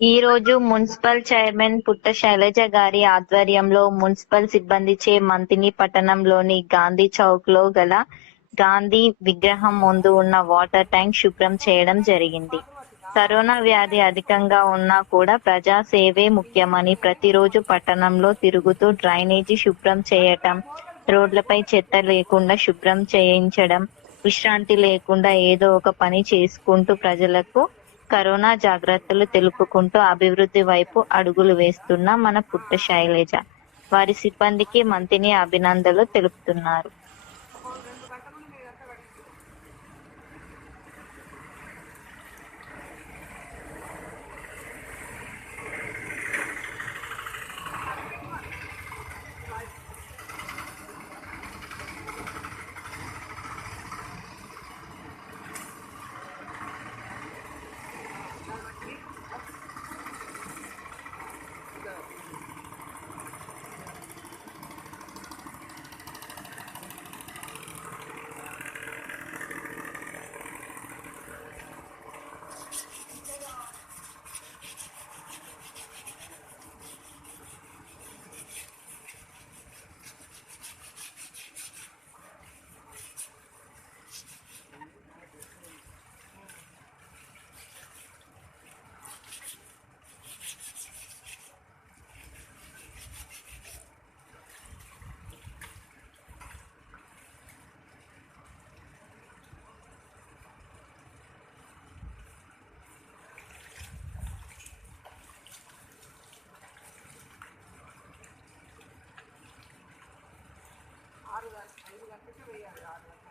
ఈ రోజు municipal chairman పుట్ట శైలజ గారి ఆధ్వర్యంలో మున్సిపల్ సిబ్బందిచే మంతిని పట్టణంలోని గాంధీ చౌక్ లో గల గాంధీ విగ్రహం ముందు ఉన్న వాటర్ ట్యాంక్ శుభ్రం చేయడం జరిగింది. కరోనా వ్యాధి అధికంగా ఉన్నా కూడా ప్రజా సేవే ముఖ్యమని ప్రతిరోజు పట్టణంలో తిరుగుతూ డ్రైనేజీ శుభ్రం చేయటం, రోడ్లపై చెత్త లేకుండా శుభ్రం చేయించడం, విశ్రాంతి లేకుండా ఏదో ఒక పని చేసుకుంటూ ప్రజలకు కరోనా జాగ్రత్తలు తెలుపుకుంటూ అభివృద్ధి వైపు అడుగులు వేస్తున్న మన పుట్ట శైలజ వారి సిబ్బందికి మంత్రిని అభినందనలు తెలుపుతున్నారు. ఆరు 5 గంటలకి వేయాలి 6 గంటలకి